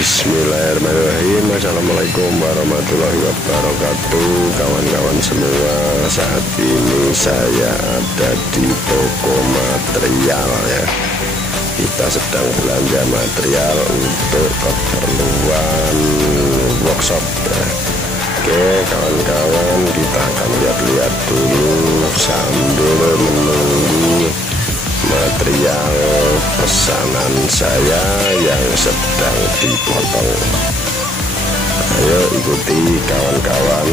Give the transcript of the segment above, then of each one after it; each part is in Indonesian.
Bismillahirrahmanirrahim. Assalamualaikum warahmatullahi wabarakatuh. Kawan-kawan semua, saat ini saya ada di Toko Matrial ya. Kita sedang belanja material untuk keperluan workshop ya. Oke kawan-kawan, kita akan lihat-lihat dulu sambil menunggu material pesanan saya yang sedang dipotong. Ayo ikuti kawan-kawan.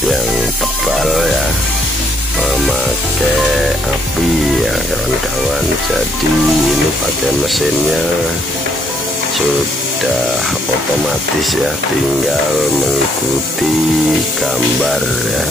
Yang tebal ya, memakai api ya kawan-kawan. Jadi ini pakai mesinnya sudah otomatis ya, tinggal mengikuti gambar ya.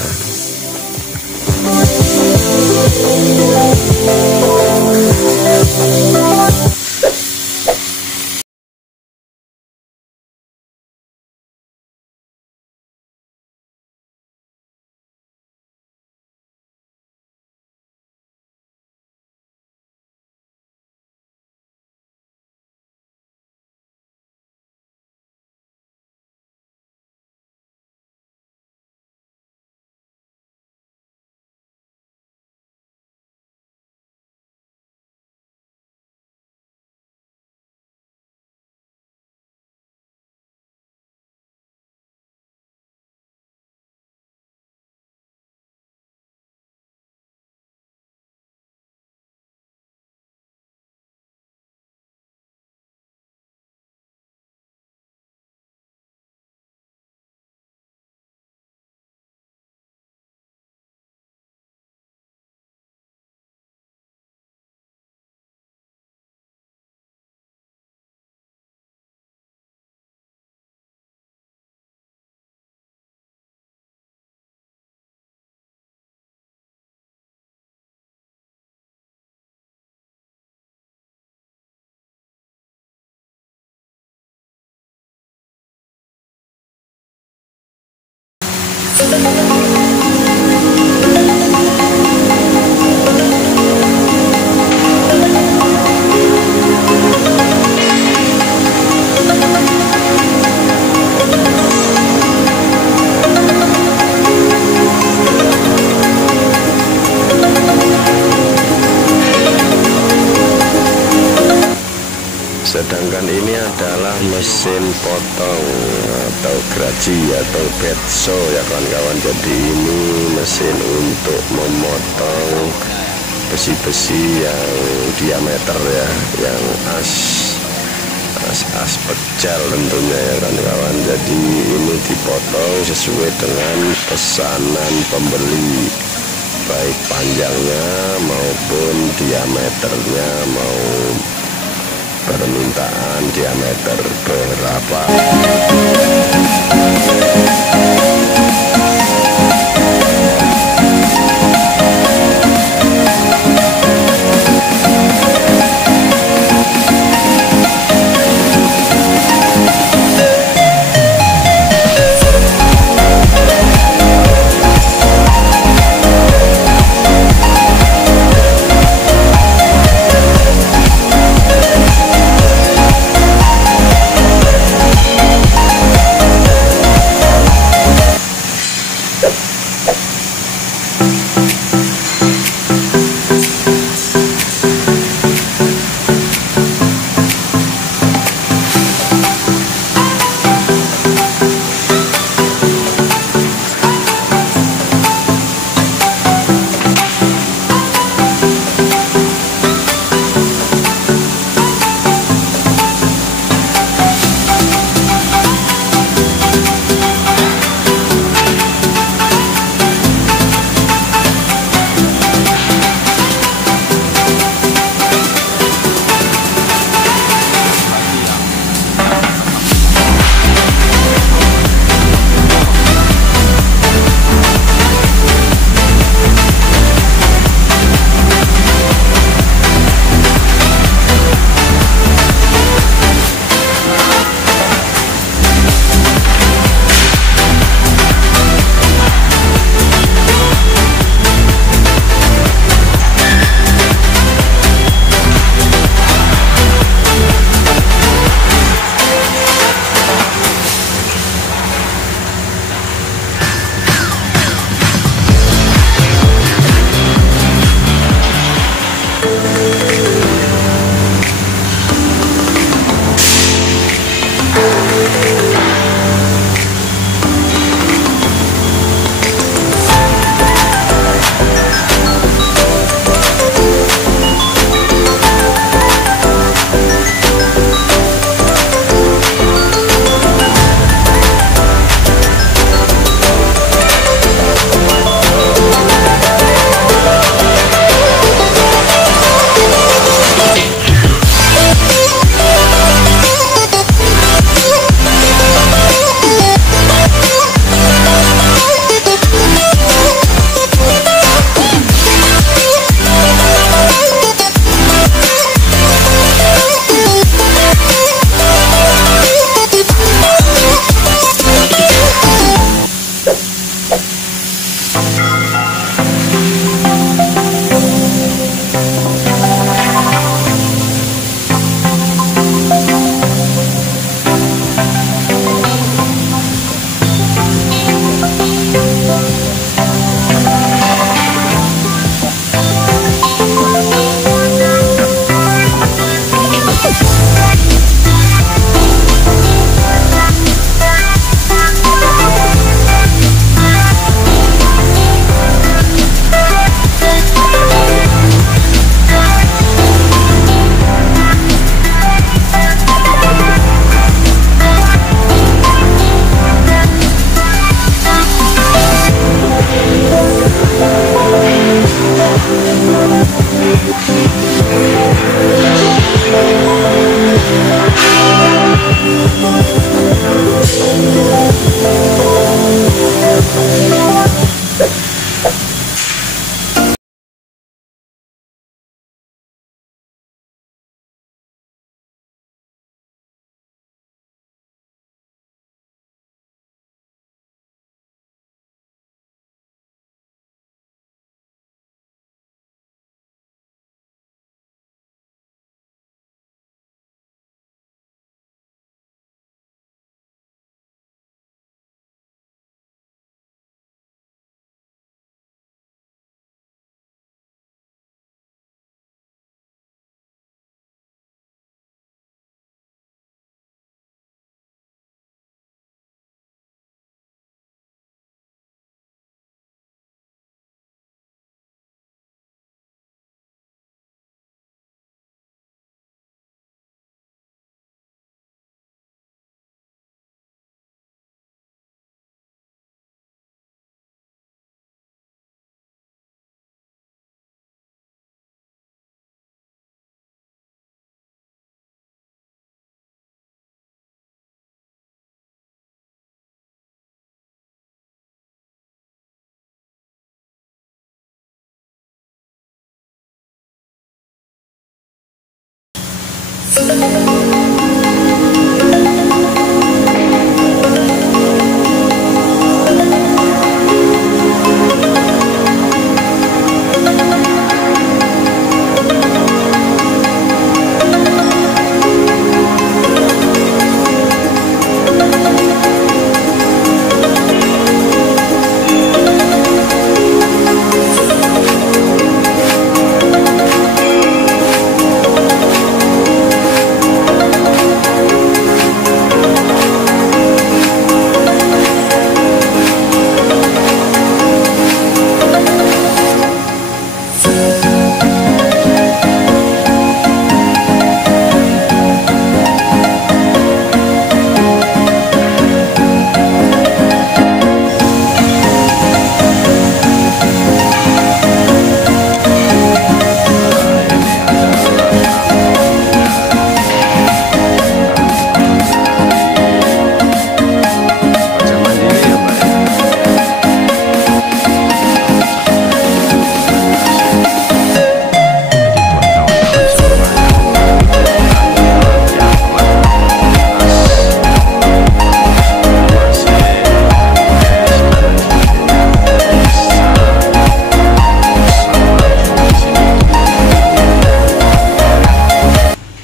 Sedangkan ini adalah mesin potong atau geraji atau bedso ya kawan-kawan. Jadi ini mesin untuk memotong besi-besi yang diameter ya, yang as pecel tentunya ya kawan-kawan. Jadi ini dipotong sesuai dengan pesanan pembeli, baik panjangnya maupun diameternya, mau permintaan diameter berapa.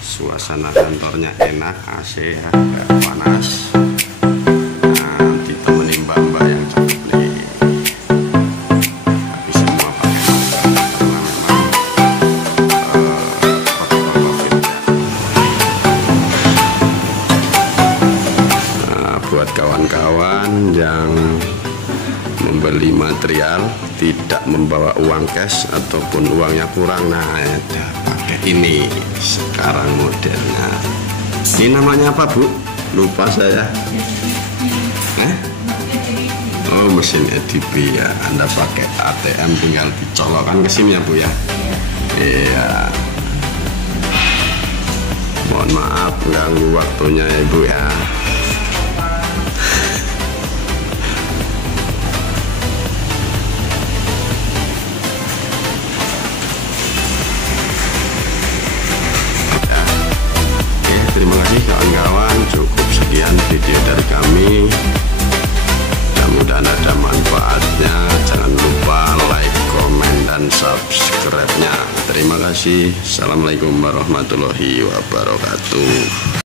Suasana kantornya enak, AC, harga panas. Nah, ditemenin mbak-mbak yang cakep nih. Tapi semua pakai masker karena memang protokol COVID. Nah, buat kawan-kawan yang membeli material tidak membawa uang cash ataupun uangnya kurang, nah ya pakai ini sekarang modelnya. Ini namanya apa, Bu? Lupa saya. Oh, mesin EDP ya. Anda pakai ATM tinggal dicolokkan ke SIM ya, Bu ya. Iya. Mohon maaf ganggu waktunya ya, Bu ya. Terima kasih kawan-kawan, cukup sekian video dari kami. Mudah-mudahan ada manfaatnya. Jangan lupa like, komen, dan subscribe-nya. Terima kasih. Assalamualaikum warahmatullahi wabarakatuh.